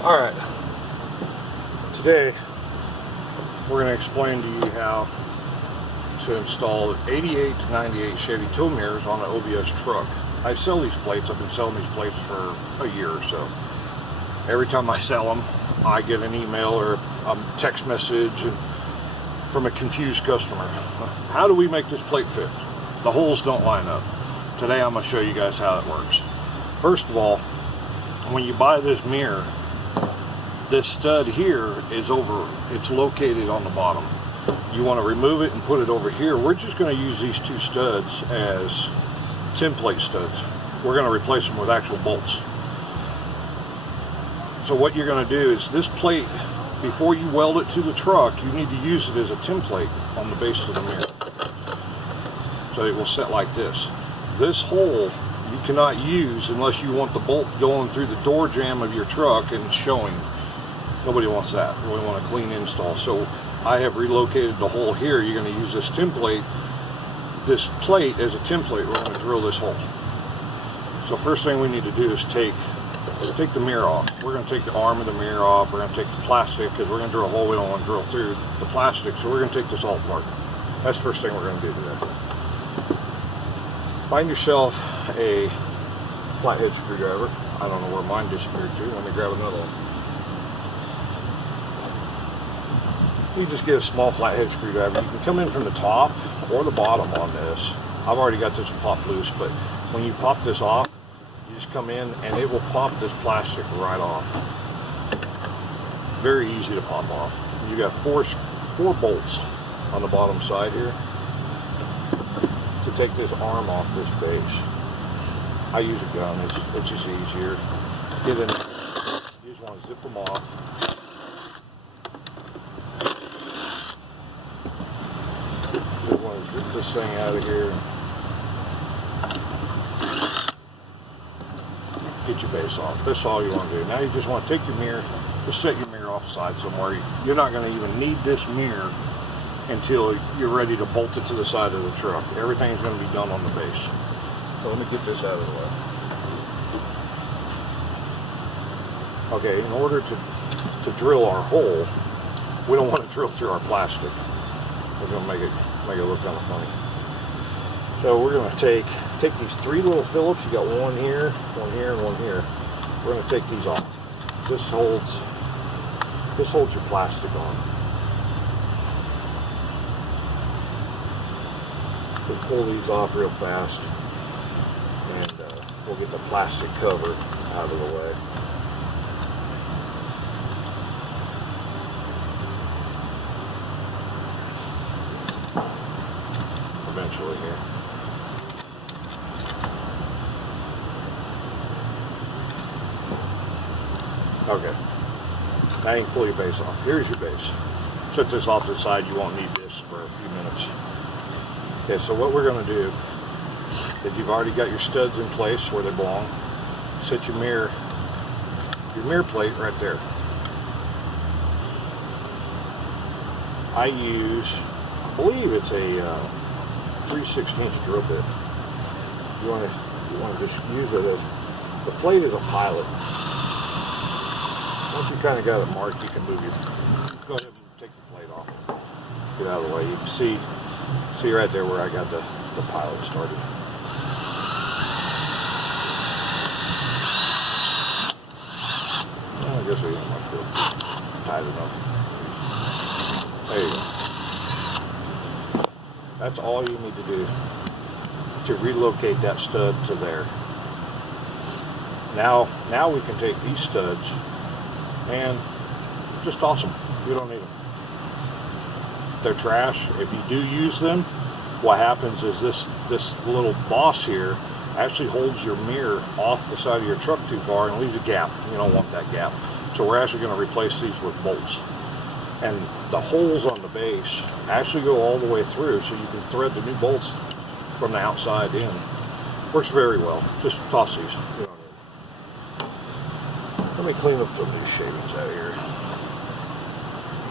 Alright, today we're going to explain to you how to install 88 to 98 Chevy tow mirrors on an OBS truck. I sell these plates. I've been selling these plates for a year or so. Every time I sell them, I get an email or a text message from a confused customer. How do we make this plate fit? The holes don't line up. Today I'm going to show you guys how it works. First of all, when you buy this mirror, this stud here is it's located on the bottom. You want to remove it and put it over here. We're just going to use these two studs as template studs. We're going to replace them with actual bolts. So what you're going to do is this plate, before you weld it to the truck, you need to use it as a template on the base of the mirror. So it will set like this. This hole you cannot use unless you want the bolt going through the door jamb of your truck and showing. Nobody wants that. We want a clean install. So I have relocated the hole here. You're going to use this template, this plate as a template. We're going to drill this hole. So first thing we need to do is take the mirror off. We're going to take the arm of the mirror off. We're going to take the plastic because we're going to drill a hole. We don't want to drill through the plastic. So we're going to take this all apart. That's the first thing we're going to do today. Find yourself a flathead screwdriver. I don't know where mine disappeared to. Let me grab another one. You just get a small flathead screwdriver. You can come in from the top or the bottom on this. I've already got this popped loose, but when you pop this off, you just come in and it will pop this plastic right off. Very easy to pop off. You got four bolts on the bottom side here to take this arm off this base. I use a gun. It's just easier. Get in. You just want to zip them off. Zip this thing out of here. Get your base off. That's all you want to do. Now you just want to take your mirror, just set your mirror offside somewhere. You're not going to even need this mirror until you're ready to bolt it to the side of the truck. Everything's going to be done on the base. So let me get this out of the way. Okay, in order to drill our hole, we don't want to drill through our plastic. We're going to make it look kind of funny. So we're going to take these three little Phillips. You got one here, and one here. We're going to take these off. This holds your plastic on. We'll pull these off real fast, and we'll get the plastic cover out of the way. Eventually here. Okay. Now you can pull your base off. Here's your base. Set this off to the side. You won't need this for a few minutes. Okay, so what we're going to do is you've already got your studs in place where they belong. Set your mirror plate right there. I believe it's a 3/16 drill bit. You want to just use it as the plate is a pilot. Once you kind of got it marked, you can move it. Go ahead and take the plate off. Get out of the way. You can see right there where I got the pilot started. Well, I guess we didn't like to tight enough. There you go. That's all you need to do to relocate that stud to there. Now we can take these studs and just toss them. You don't need them. They're trash. If you do use them, what happens is this little boss here actually holds your mirror off the side of your truck too far and leaves a gap. You don't want that gap. So we're actually going to replace these with bolts. And the holes on the base actually go all the way through, so you can thread the new bolts from the outside in. Works very well. Just toss these. You don't need them. Let me clean up some of these shavings out of here.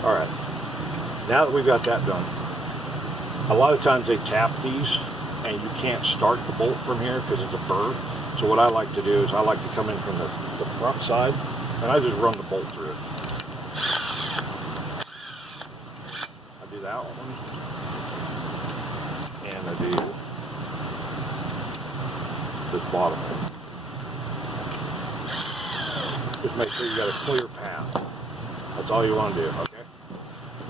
Alright. Now that we've got that done, a lot of times they tap these and you can't start the bolt from here because it's a burr. So what I like to do is I like to come in from the front side and I just run the bolt through it. I do that one, and I do this bottom one. Just make sure you got a clear path. That's all you want to do, okay?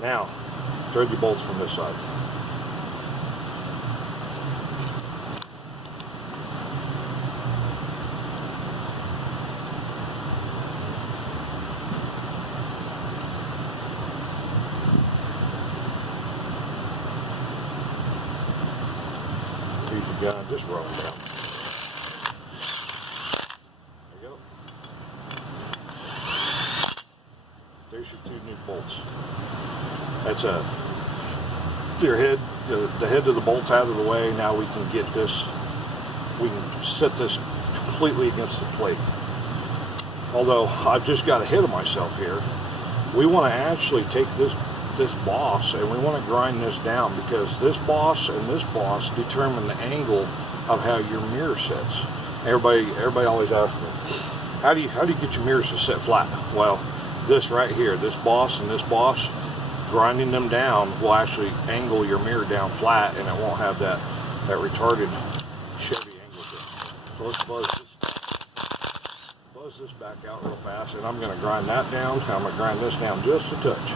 Now, thread your bolts from this side. Use your gun, just roll them down. There you go. There's your 2 new bolts. That's your head, the head of the bolts out of the way. Now we can get this, we can set this completely against the plate. Although I've just got ahead of myself here, we want to actually take this boss and we want to grind this down, because this boss and this boss determine the angle of how your mirror sets. Everybody always asks me, how do you get your mirrors to set flat? Well, this right here, this boss and this boss, grinding them down will actually angle your mirror down flat, and it won't have that retarded Chevy angle to it. So let's buzz this back out real fast, and I'm going to grind that down. I'm going to grind this down just a touch.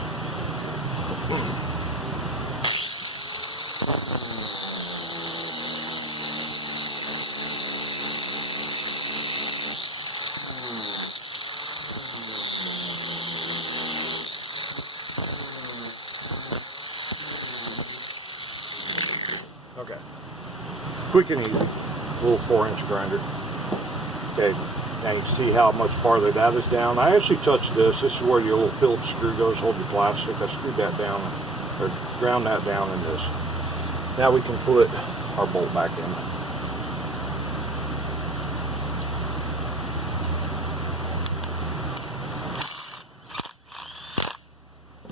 Okay, quick and easy, little 4-inch grinder. Okay, now you can see how much farther that is down. I actually touched this. This is where your little Phillips screw goes, hold your plastic. I screwed that down, or ground that down in this. Now we can put our bolt back in.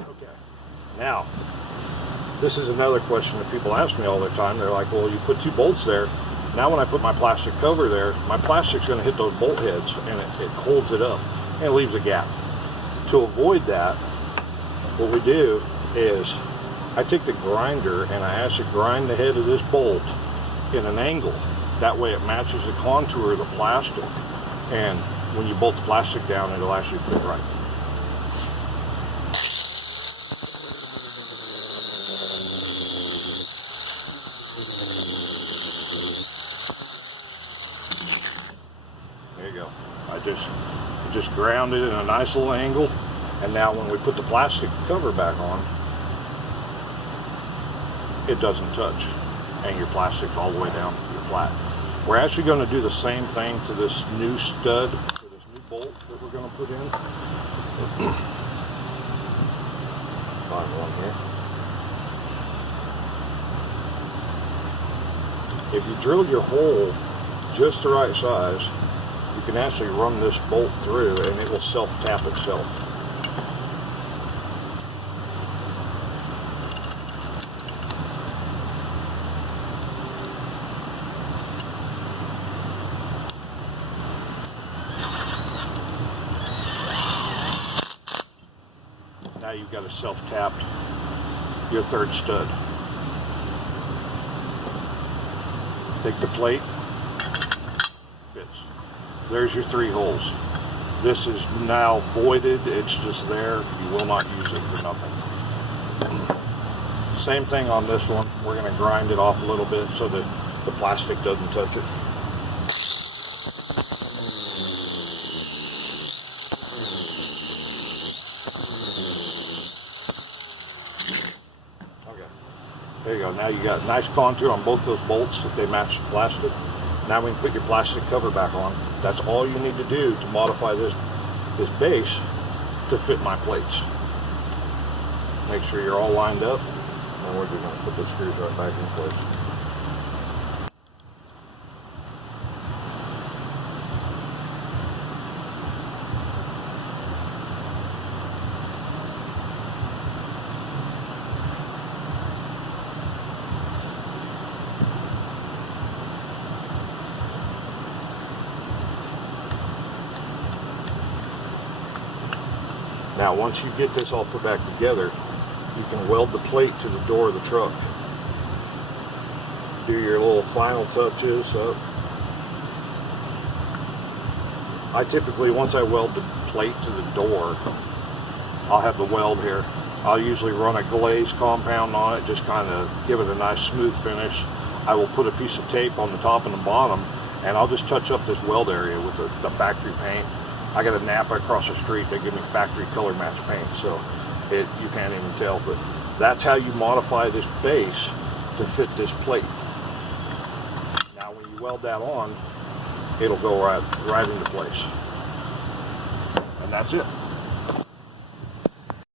Okay, now, this is another question that people ask me all the time. They're like, well, you put 2 bolts there. Now when I put my plastic cover there, my plastic's going to hit those bolt heads, and it holds it up, and it leaves a gap. To avoid that, what we do is I take the grinder and I actually grind the head of this bolt in an angle. That way it matches the contour of the plastic, and when you bolt the plastic down, it'll actually fit right. There you go. I just ground it in a nice little angle, and now when we put the plastic cover back on, it doesn't touch, and your plastic's all the way down. You're flat. We're actually going to do the same thing to this new stud, or this new bolt that we're going to put in. Find one here. If you drill your hole just the right size, you can actually run this bolt through and it will self-tap itself. Now you've got a self-tapped your 3rd stud. Take the plate, fits. There's your 3 holes. This is now voided, it's just there. You will not use it for nothing. Same thing on this one. We're going to grind it off a little bit so that the plastic doesn't touch it. There you go. Now you got a nice contour on both those bolts that they match the plastic. Now we can put your plastic cover back on. That's all you need to do to modify this base to fit my plates. Make sure you're all lined up, and we're just going to put the screws right back in place. Now once you get this all put back together, you can weld the plate to the door of the truck. Do your little final touches up. I typically, once I weld the plate to the door, I'll have the weld here. I'll usually run a glaze compound on it, just kind of give it a nice smooth finish. I will put a piece of tape on the top and the bottom, and I'll just touch up this weld area with the factory paint. I got a Napa across the street. They give me factory color match paint, so you can't even tell. But that's how you modify this base to fit this plate. Now when you weld that on, it'll go right into place. And that's it.